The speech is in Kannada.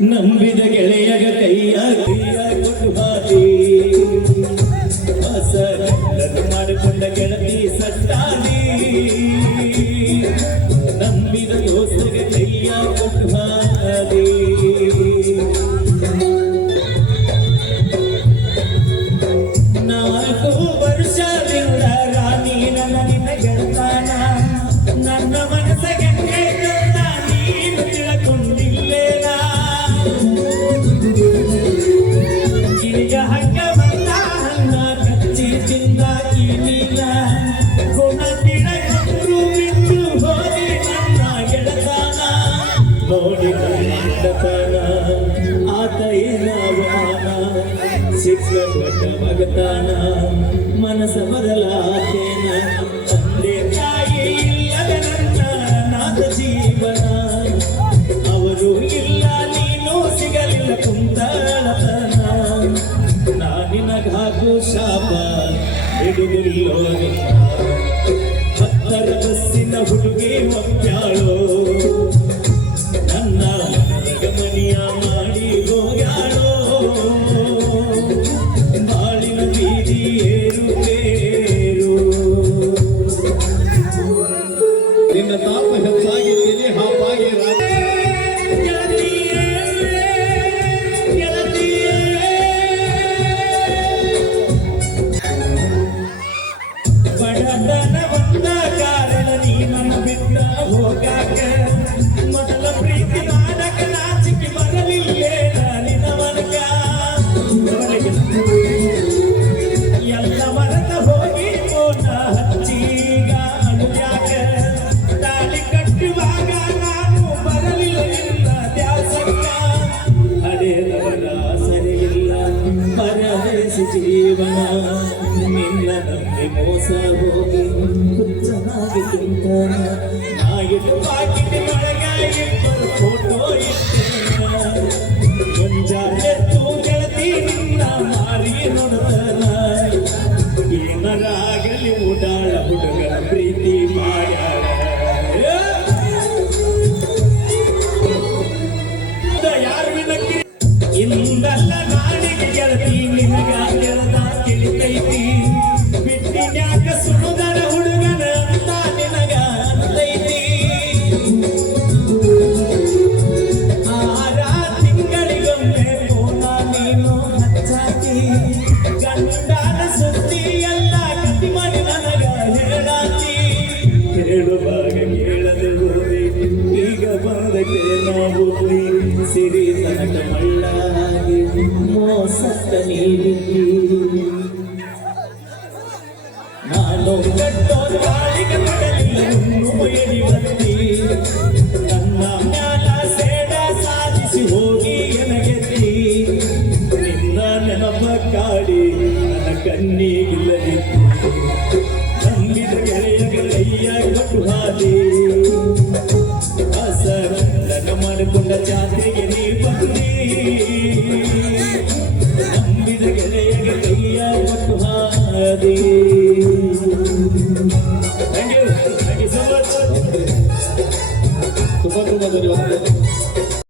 ನಂಬಿದ ಗೆಳೆಯಗ ಕೈಯ ಕೈಯ ಕೊಟ್ಟು ಬಾರಿ ಹೊಸ ಮಾಡಿಕೊಂಡ ಗೆಳತಿ ಸಟ್ಟಾಡಿ ನಂಬಿದ ದೋಸ್ತಗೆ ಕೈಯ ಕೊಟ್ಟು ನೋಡಿ ಕಂಡತನ ಆತ ಇಲ್ಲವಾನ ಶಿಕ್ಷಕ ಮಗತಾನ ಮನಸ ಬದಲಾತೇನ ತಂದೆ ತಾಯಿ ನಾದ ಜೀವನ? ಅವರು ಇಲ್ಲ, ನೀನು ಸಿಗಲಿಲ್ಲ ಕುಂತಳತನ. ನಾನಿನಗಾಗು ಶಾಪ ಹಿಡಿದಿಲ್ಲೋ ಭಕ್ತರ ಬಸ್ಸಿನ ಹುಡುಗಿ ಮಕ್ಕಳು ಜೀವನ. ನಿನ್ನ ನಂಬಿ ಮೋಸ ಹೋಗಿ நாகிட்டு நாகிட்டு பாக்கிட்டு மழை ಹೇಳುವಾಗ ಈಗ ಬಂದಕ್ಕೆ ನಾವು ಸಿರಿ ತನಕ ಮಳ್ಳಾಗಿ ಮೋಸಕ್ಕ ನೀಡಿದ್ದಿ ನಾನು ಕಟ್ಟೋ ತಾಳಿಗೆ ಪಡಲಿಲ್ಲ ಇನ್ನೂ ಎಡಿವತ್ತಿ ನನ್ನ ಮ್ಯಾಲ ಸೇಡ ಸಾಧಿಸಿ ಹೋಗಿ ಎನಗೆತ್ತಿ ನಿನ್ನ ನೆನಪ ಕಾಡಿ ನನ್ನ ಕಿರಿಯ ಗಂಗಾಲಿ ಅಸರನ್ನ ಮಾಡಿಕೊಂಡ ಜಾತ್ರೆಗೆ ನೀ ಬಂದಿ. ನಂಬಿದ ಗೆಳೆಯಗೆ ಕೈಯ ಕೊಟ್ಟು ಹಾದಿ. Thank you thank you so much ತುಂಬ ತುಂಬ ಧನ್ಯವಾದ